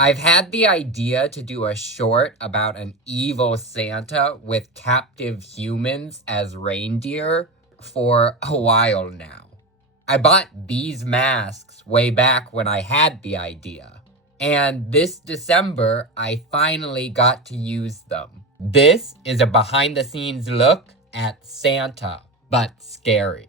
I've had the idea to do a short about an evil Santa with captive humans as reindeer for a while now. I bought these masks way back when I had the idea. And this December, I finally got to use them. This is a behind the scenes look at Santa, but scary.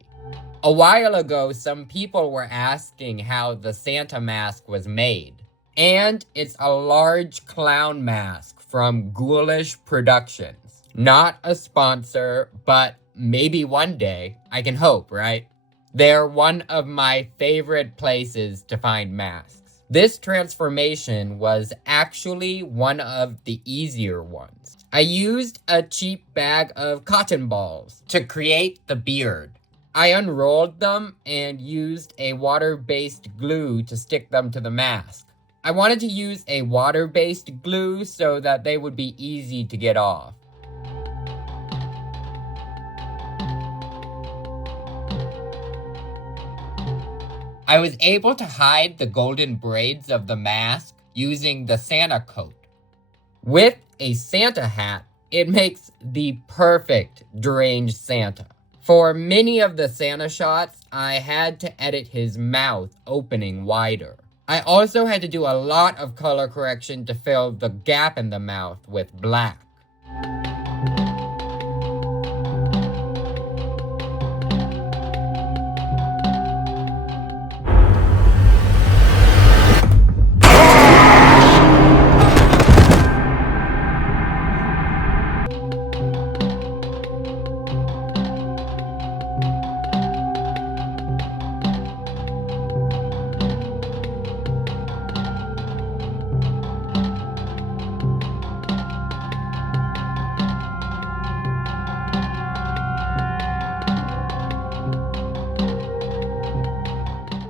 A while ago, some people were asking how the Santa mask was made. And it's a large clown mask from Ghoulish Productions. Not a sponsor, but maybe one day. I can hope, right? They're one of my favorite places to find masks. This transformation was actually one of the easier ones. I used a cheap bag of cotton balls to create the beard. I unrolled them and used a water-based glue to stick them to the mask. I wanted to use a water-based glue so that they would be easy to get off. I was able to hide the golden braids of the mask using the Santa coat. With a Santa hat, it makes the perfect deranged Santa. For many of the Santa shots, I had to edit his mouth opening wider. I also had to do a lot of color correction to fill the gap in the mouth with black.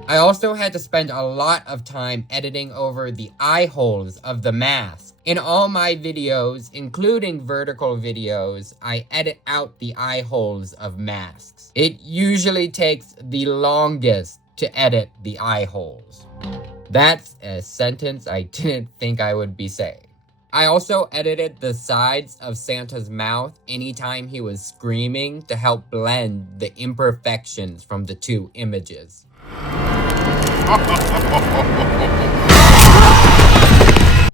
I also had to spend a lot of time editing over the eye holes of the mask. In all my videos, including vertical videos, I edit out the eye holes of masks. It usually takes the longest to edit the eye holes. That's a sentence I didn't think I would be saying. I also edited the sides of Santa's mouth anytime he was screaming to help blend the imperfections from the two images.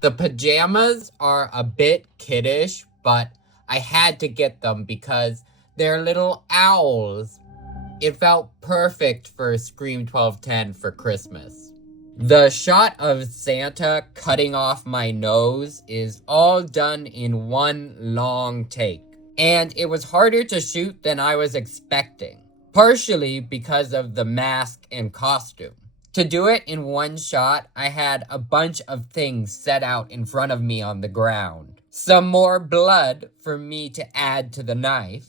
The pajamas are a bit kiddish, but I had to get them because they're little owls. It felt perfect for Scream 1210 for Christmas. The shot of Santa cutting off my nose is all done in one long take, and it was harder to shoot than I was expecting, partially because of the mask and costume. To do it in one shot, I had a bunch of things set out in front of me on the ground. Some more blood for me to add to the knife,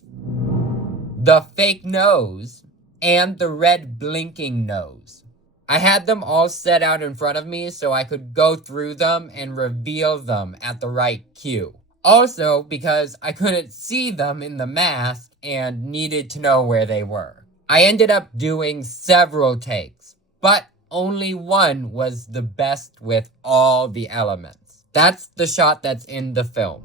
the fake nose, and the red blinking nose. I had them all set out in front of me so I could go through them and reveal them at the right cue. Also, because I couldn't see them in the mask and needed to know where they were. I ended up doing several takes, but only one was the best with all the elements. That's the shot that's in the film.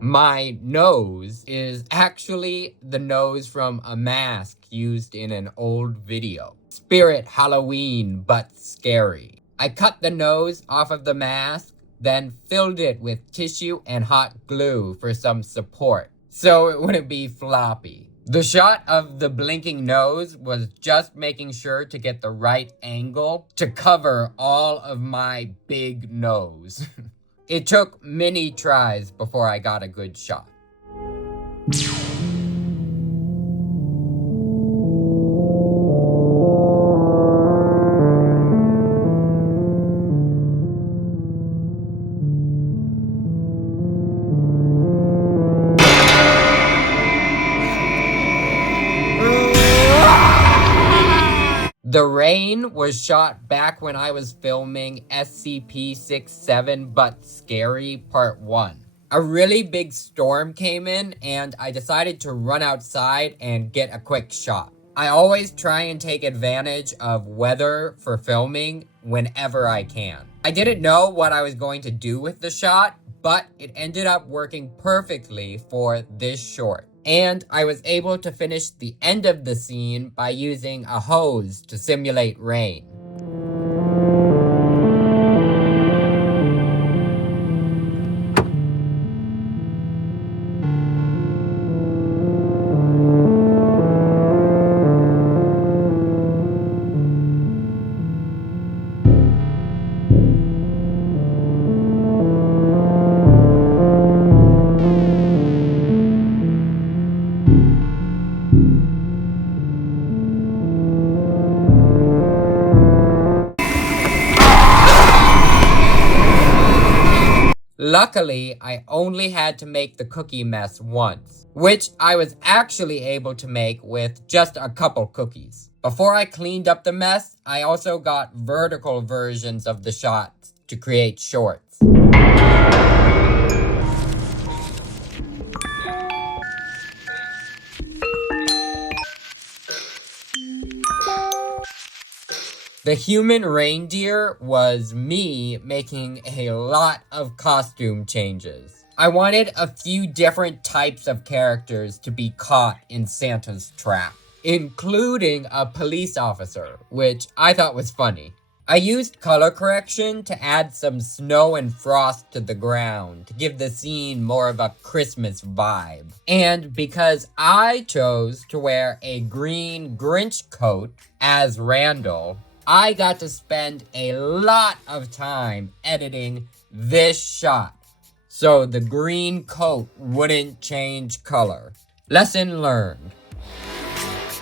My nose is actually the nose from a mask used in an old video. Spirit Halloween, but scary. I cut the nose off of the mask, then filled it with tissue and hot glue for some support, so it wouldn't be floppy. The shot of the blinking nose was just making sure to get the right angle to cover all of my big nose. It took many tries before I got a good shot. The rain was shot back when I was filming SCP-67 But Scary Part 1. A really big storm came in and I decided to run outside and get a quick shot. I always try and take advantage of weather for filming whenever I can. I didn't know what I was going to do with the shot, but it ended up working perfectly for this short. And I was able to finish the end of the scene by using a hose to simulate rain. Luckily, I only had to make the cookie mess once, which I was actually able to make with just a couple cookies. Before I cleaned up the mess, I also got vertical versions of the shots to create shorts. The human reindeer was me making a lot of costume changes. I wanted a few different types of characters to be caught in Santa's trap, including a police officer, which I thought was funny. I used color correction to add some snow and frost to the ground to give the scene more of a Christmas vibe. And because I chose to wear a green Grinch coat as Randall, I got to spend a lot of time editing this shot so the green coat wouldn't change color. Lesson learned.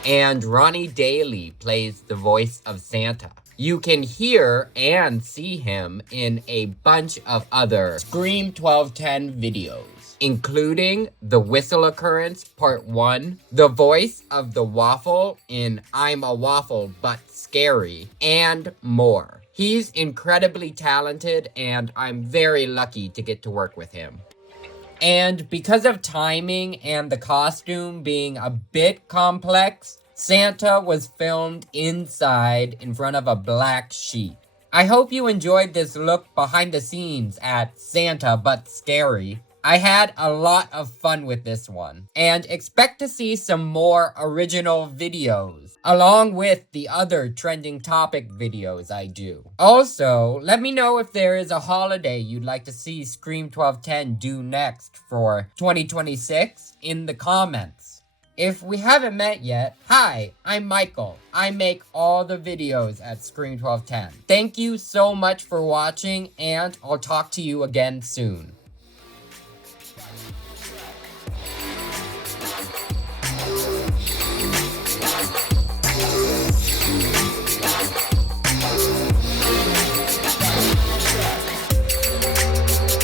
And Ronnie Daly plays the voice of Santa. You can hear and see him in a bunch of other Scream 1210 videos, including The Whistle Occurrence Part 1, the voice of the waffle in I'm a Waffle But Scary, and more. He's incredibly talented, and I'm very lucky to get to work with him. And because of timing and the costume being a bit complex, Santa was filmed inside in front of a black sheet. I hope you enjoyed this look behind the scenes at Santa But Scary. I had a lot of fun with this one, and expect to see some more original videos, along with the other trending topic videos I do. Also, let me know if there is a holiday you'd like to see Scream 1210 do next for 2026 in the comments. If we haven't met yet, hi, I'm Michael. I make all the videos at Scream 1210. Thank you so much for watching, and I'll talk to you again soon.